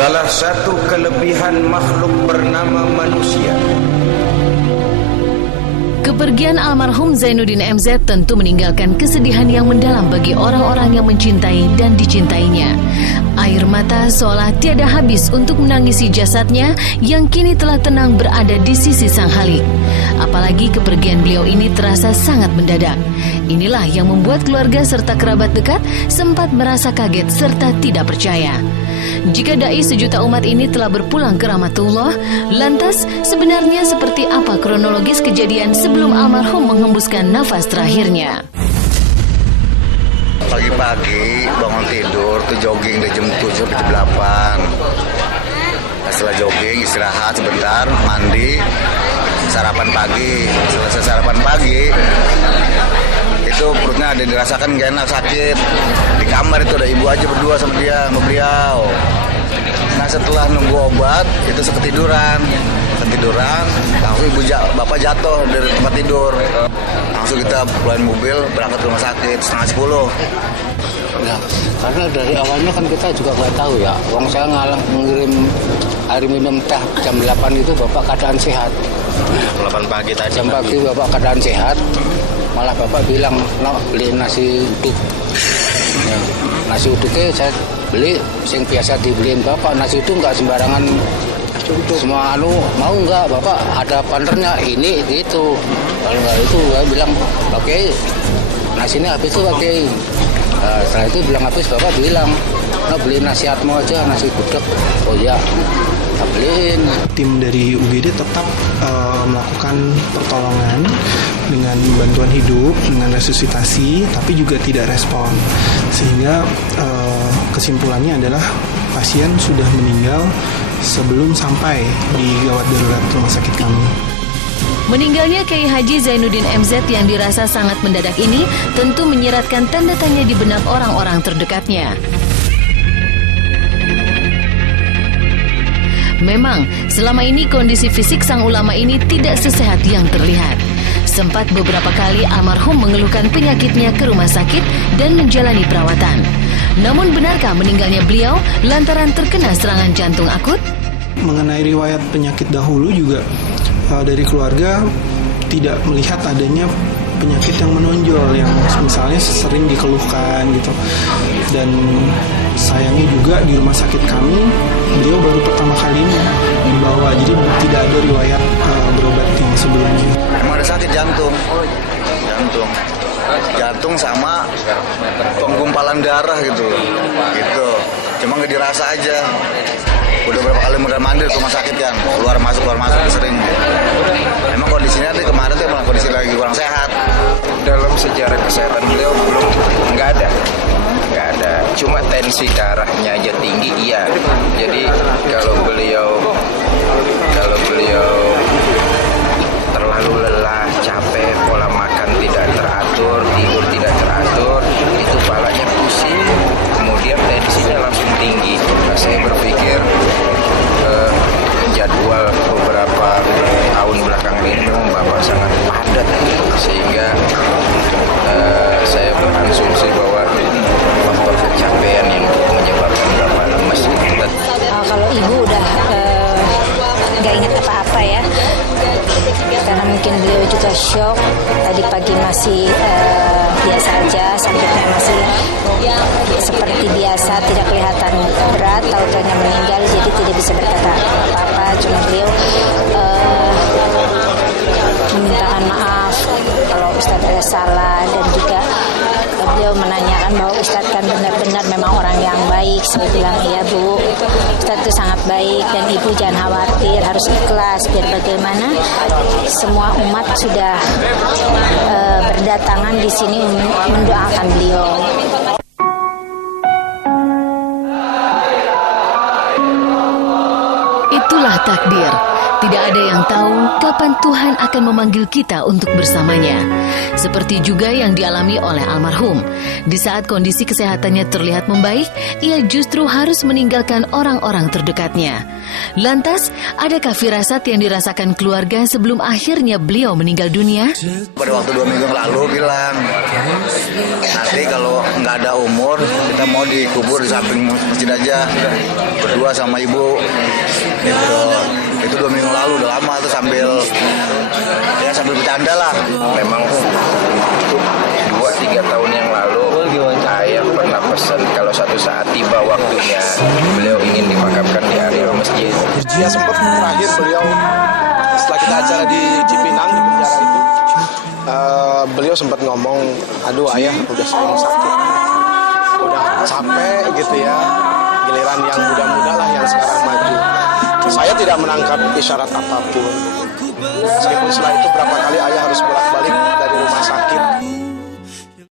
Salah satu kelebihan makhluk bernama manusia. Kepergian almarhum Zainuddin MZ tentu meninggalkan kesedihan yang mendalam bagi orang-orang yang mencintai dan dicintainya. Air mata seolah tiada habis untuk menangisi jasadnya yang kini telah tenang berada di sisi Sang Halik. Apalagi kepergian beliau ini terasa sangat mendadak. Inilah yang membuat keluarga serta kerabat dekat sempat merasa kaget serta tidak percaya. Jika dai sejuta umat ini telah berpulang ke rahmatullah, lantas sebenarnya seperti apa kronologis kejadian sebelum almarhum menghembuskan nafas terakhirnya? Pagi-pagi bangun tidur tuh jogging dari jam 7 ke jam 8. Setelah jogging istirahat sebentar, mandi, sarapan pagi. Selesai sarapan pagi itu perutnya ada yang dirasakan gak enak, sakit. Di kamar itu ada ibu aja berdua sama beliau. Nah setelah nunggu obat itu ketiduran, langsung bapak jatuh dari tempat tidur. Langsung kita keluarin mobil berangkat ke rumah sakit 9:30. Ya, karena dari awalnya kan kita juga nggak tahu ya. Uang saya mengirim air minum teh jam 8 itu bapak keadaan sehat. 8 pagi tadi. Jam pagi bapak keadaan sehat. Malah bapak bilang, "No, beli nasi uduk." Ya, nasi uduknya saya beli, yang biasa dibeliin bapak. Nasi uduk nggak sembarangan. Semua mau nggak bapak ada partnernya ini itu. Kalau nggak itu saya bilang, "Oke, nasinya habis tuh pakai." Setelah itu bilang habis, bapak bilang, "No, beli nasi Atmo aja, nasi gudeg." Oh iya, kita beliin. Tim dari UGD tetap melakukan pertolongan dengan bantuan hidup, dengan resusitasi, tapi juga tidak respon. Sehingga kesimpulannya adalah pasien sudah meninggal sebelum sampai di gawat darurat rumah sakit kami. Meninggalnya Kiai Haji Zainuddin MZ yang dirasa sangat mendadak ini tentu menyiratkan tanda tanya di benak orang-orang terdekatnya. Memang, selama ini kondisi fisik sang ulama ini tidak sesehat yang terlihat. Sempat beberapa kali almarhum mengeluhkan penyakitnya ke rumah sakit dan menjalani perawatan. Namun benarkah meninggalnya beliau lantaran terkena serangan jantung akut? Mengenai riwayat penyakit dahulu juga dari keluarga tidak melihat adanya penyakit yang menonjol yang misalnya sering dikeluhkan gitu. Dan sayangnya juga di rumah sakit kami beliau baru pertama kalinya dibawa, jadi tidak ada riwayat berobat yang sebelumnya. Emang ada sakit jantung sama penggumpalan darah gitu. Cuma nggak dirasa aja. Udah berapa kali mondar-mandir ke rumah sakit kan, keluar masuk sering. Emang kondisinya tuh kemarin tuh emang kondisi lagi kurang sehat. Dalam sejarah kesehatan beliau belum nggak ada. Cuma tensi darahnya aja tinggi, iya. Jadi kalau beliau terlalu lelah, capek, pola makan tidak teratur, tidur tidak teratur, itu kepalanya pusing, kemudian tensinya langsung tinggi. Nah, saya berpikir jadwal beberapa tahun belakangan ini memang Bapak sangat padat, sehingga saya berasumsi bahwa faktor kecapean yang menyebabkan Bapak lemes. Kalau ibu udah nggak ingat apa-apa ya, karena mungkin beliau juga shock. Tadi pagi masih biasa aja, sakitnya masih seperti biasa, tidak kelihatan berat. Tahu-tahunya meninggal, jadi tidak bisa berkata apa-apa. Cuma beliau memintakan maaf kalau Ustadz ada salah, dan juga beliau menanyakan bahwa Ustadz kan benar-benar memang orang yang baik. Saya bilang, iya Bu, Ustadz itu sangat baik, dan Ibu jangan khawatir, harus ikhlas. Biar bagaimana semua umat sudah berdatangan di sini mendoakan beliau. Itulah takdir. Tidak ada yang tahu kapan Tuhan akan memanggil kita untuk bersamanya. Seperti juga yang dialami oleh almarhum. Di saat kondisi kesehatannya terlihat membaik, ia justru harus meninggalkan orang-orang terdekatnya. Lantas, adakah firasat yang dirasakan keluarga sebelum akhirnya beliau meninggal dunia? Pada waktu 2 minggu yang lalu bilang, nanti kalau nggak ada umur, kita mau dikubur di samping masjid aja berdua sama ibu. Itu 2 minggu lalu, udah lama tuh sambil bercanda lah. Memang 2-3 tahun yang lalu ayah pernah pesan kalau suatu saat tiba waktunya beliau ingin dimakamkan di area masjid. Ya sempat terakhir beliau setelah kita acara di Cipinang di penjara itu, beliau sempat ngomong, aduh ayah udah sering sakit, udah capek gitu ya, giliran yang muda-muda lah yang sekarang maju. Saya tidak menangkap isyarat apapun. Meskipun setelah itu berapa kali ayah harus bolak-balik dari rumah sakit.